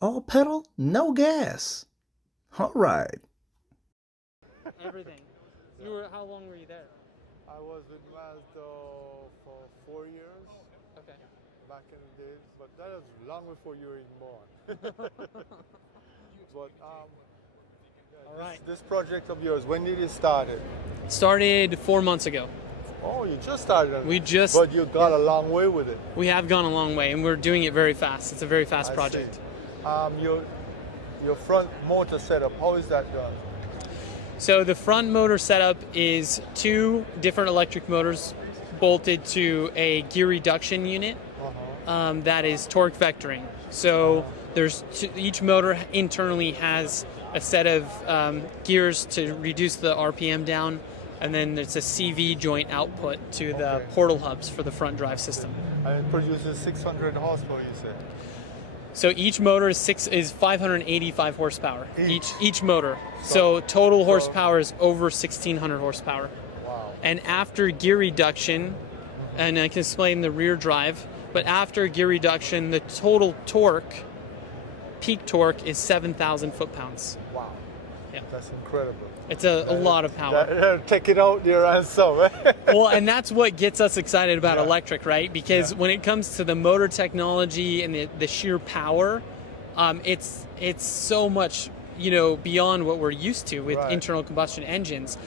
All pedal, no gas. All right. Everything. How long were you there? I was with Mazda for 4 years Okay. back in the days, but that was long before you were even born. But All right. this project of yours, when did it start it? Started 4 months ago. Oh, you just started it. We just- But you got a long way with it. We have gone a long way, and we're doing it very fast. It's a very fast I project. see. Your front motor setup, how is that done? So the front motor setup is two different electric motors bolted to a gear reduction unit that is torque vectoring. So each motor internally has a set of gears to reduce the RPM down, and then there's a CV joint output to the Okay. portal hubs for the front drive system. And it produces 600 horsepower, you said? So each motor is 585 horsepower. Each? Each motor. So total horsepower is over 1,600 horsepower. Wow. And after gear reduction, and I can explain the rear drive, but after gear reduction, the total torque, peak torque, is 7,000 foot-pounds. Wow. Yeah. That's incredible. It's a lot of power. Take it out there and so. Well, and that's what gets us excited about Yeah. electric, right? Because when it comes to the motor technology and the sheer power, it's so much, beyond what we're used to with Right. internal combustion engines.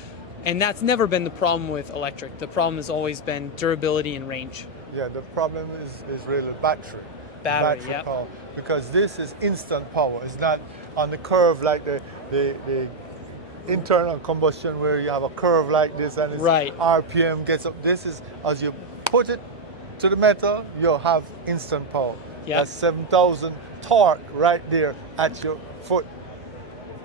And that's never been the problem with electric. The problem has always been durability and range. Yeah, the problem is really battery. Battery, yeah. power. Because this is instant power. It's not on the curve like the internal combustion where you have a curve like this and its Right. RPM gets up. This is, as you put it to the metal, you'll have instant power. Yeah. That's 7,000 torque right there at your foot.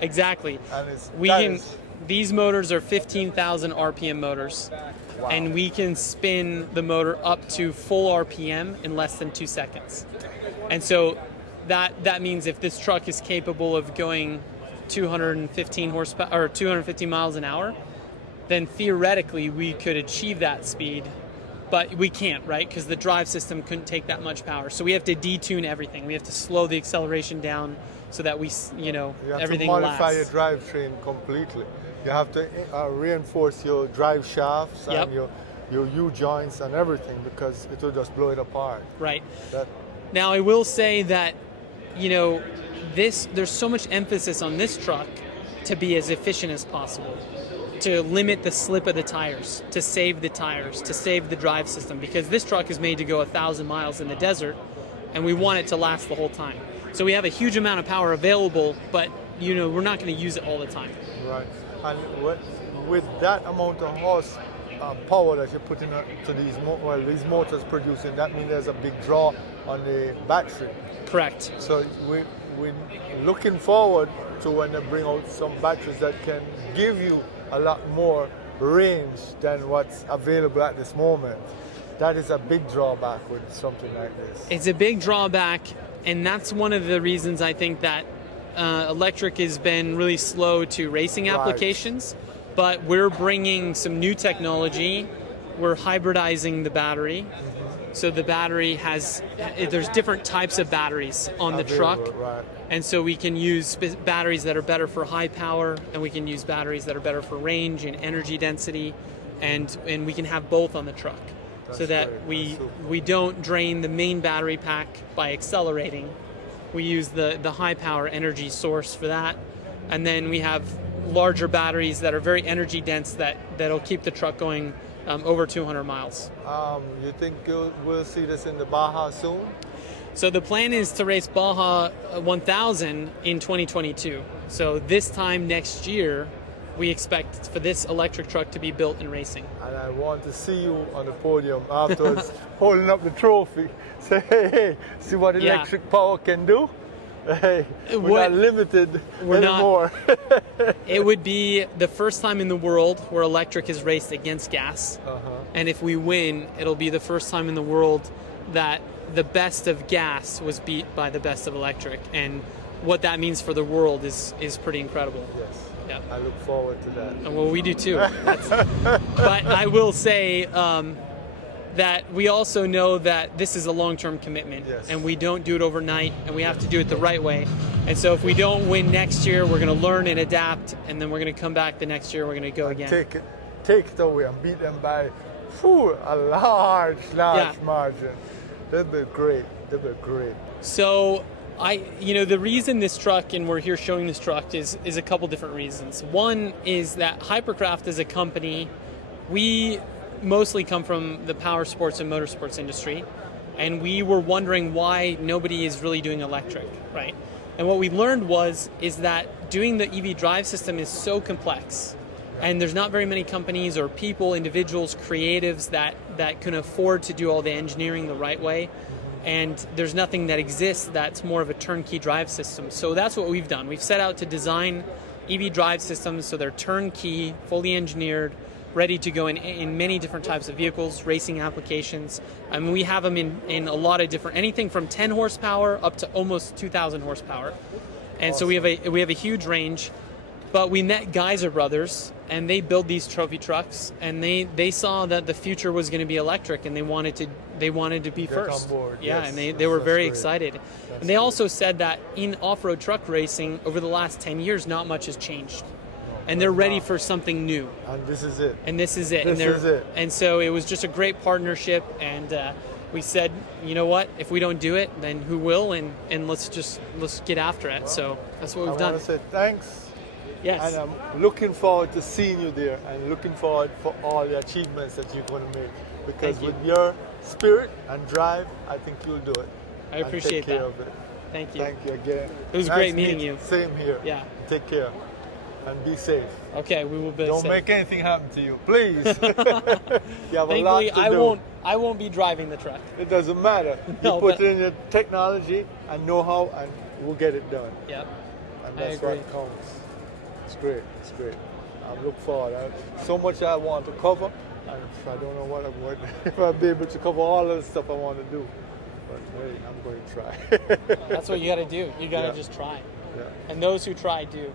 Exactly. And These motors are 15,000 RPM motors, Wow. and we can spin the motor up to full RPM in less than 2 seconds. And so that means if this truck is capable of going 215 horsepower or 250 miles an hour, then theoretically we could achieve that speed, but we can't, right? Because the drive system couldn't take that much power. So we have to detune everything. We have to slow the acceleration down so that You have everything to modify lasts. your drivetrain completely. You have to reinforce your drive shafts Yep. and your U-joints and everything because it will just blow it apart. Right. That, Now, I will say that, there's so much emphasis on this truck to be as efficient as possible, to limit the slip of the tires, to save the tires, to save the drive system, because this truck is made to go 1,000 miles in the desert, and we want it to last the whole time. So we have a huge amount of power available, but, we're not going to use it all the time. right. And with that amount of horse power that you put into these motors producing, that means there's a big draw on the battery. Correct. So we're looking forward to when they bring out some batteries that can give you a lot more range than what's available at this moment. That is a big drawback with something like this. It's a big drawback, and that's one of the reasons I think that electric has been really slow to racing Right. applications, but we're bringing some new technology. We're hybridizing the battery. So the battery there's different types of batteries on the truck. Available, right. And so we can use batteries that are better for high power, and we can use batteries that are better for range and energy density, and we can have both on the truck. So That's that great. we That's super. we don't drain the main battery pack by accelerating. We use the high power energy source for that, and then we have larger batteries that are very energy dense that'll keep the truck going over 200 miles. You think we'll see this in the Baja soon? So the plan is to race Baja 1000 in 2022. So this time next year, we expect for this electric truck to be built and racing. And I want to see you on the podium afterwards holding up the trophy. Say, hey, see what Yeah. electric power can do? Hey, we're What- not limited We're not- anymore. It would be the first time in the world where electric is raced against gas. And if we win, it'll be the first time in the world that the best of gas was beat by the best of electric. And what that means for the world is pretty incredible. Yes, Yeah. I look forward to that. Well, we do too. But I will say, that we also know that this is a long-term commitment, Yes. and we don't do it overnight, and we have to do it the right way. And so if we don't win next year, we're going to learn and adapt, and then we're going to come back the next year, we're going to go again. Take it away and beat them by a large Yeah. margin. That'd be great. That'd be great. So the reason this truck, and we're here showing this truck, is a couple different reasons. One is that Hypercraft as a company, we mostly come from the power sports and motorsports industry, and we were wondering why nobody is really doing electric, right? And what we learned is that doing the EV drive system is so complex, and there's not very many companies or people, individuals, creatives that can afford to do all the engineering the right way. And there's nothing that exists that's more of a turnkey drive system. So that's what we've done. We've set out to design EV drive systems so they're turnkey, fully engineered, ready to go in many different types of vehicles, racing applications. I mean, we have them in a lot of different, anything from 10 horsepower up to almost 2,000 horsepower. And Awesome. so we have a huge range. But we met Geyser Brothers, and they build these trophy trucks, and they saw that the future was going to be electric, and they wanted to be Get first. on board, Yeah, yes. and they were That's very great. excited. That's And they great. also said that in off-road truck racing over the last 10 years, not much has changed, and they're ready for something new. And this is it. And this is it. This is it. And so it was just a great partnership, and we said, you know what? If we don't do it, then who will? And let's get after it. So that's what I we've done. want to say thanks. Yes. And I'm looking forward to seeing you there, and looking forward for all the achievements that you're going to make. Because Thank you. with your spirit and drive, I think you'll do it. I And appreciate take care that. of it. Thank you. Thank you again. It was Nice great meeting you. Same here. Yeah. Take care and be safe. Okay, we will be Don't safe. make anything happen to you, please. You have a lot Thankfully, to do. I won't be driving the truck. It doesn't matter. No, you put but- in your technology and know-how, and we'll get it done. Yep. And I that's agree. what counts. It's great. It's great. I look forward. So much I want to cover, and I don't know what I'm going if I'll be able to cover all of the stuff I want to do. But hey, I'm going to try. That's what you got to do. You got to Yeah. just try. Yeah. And those who try do.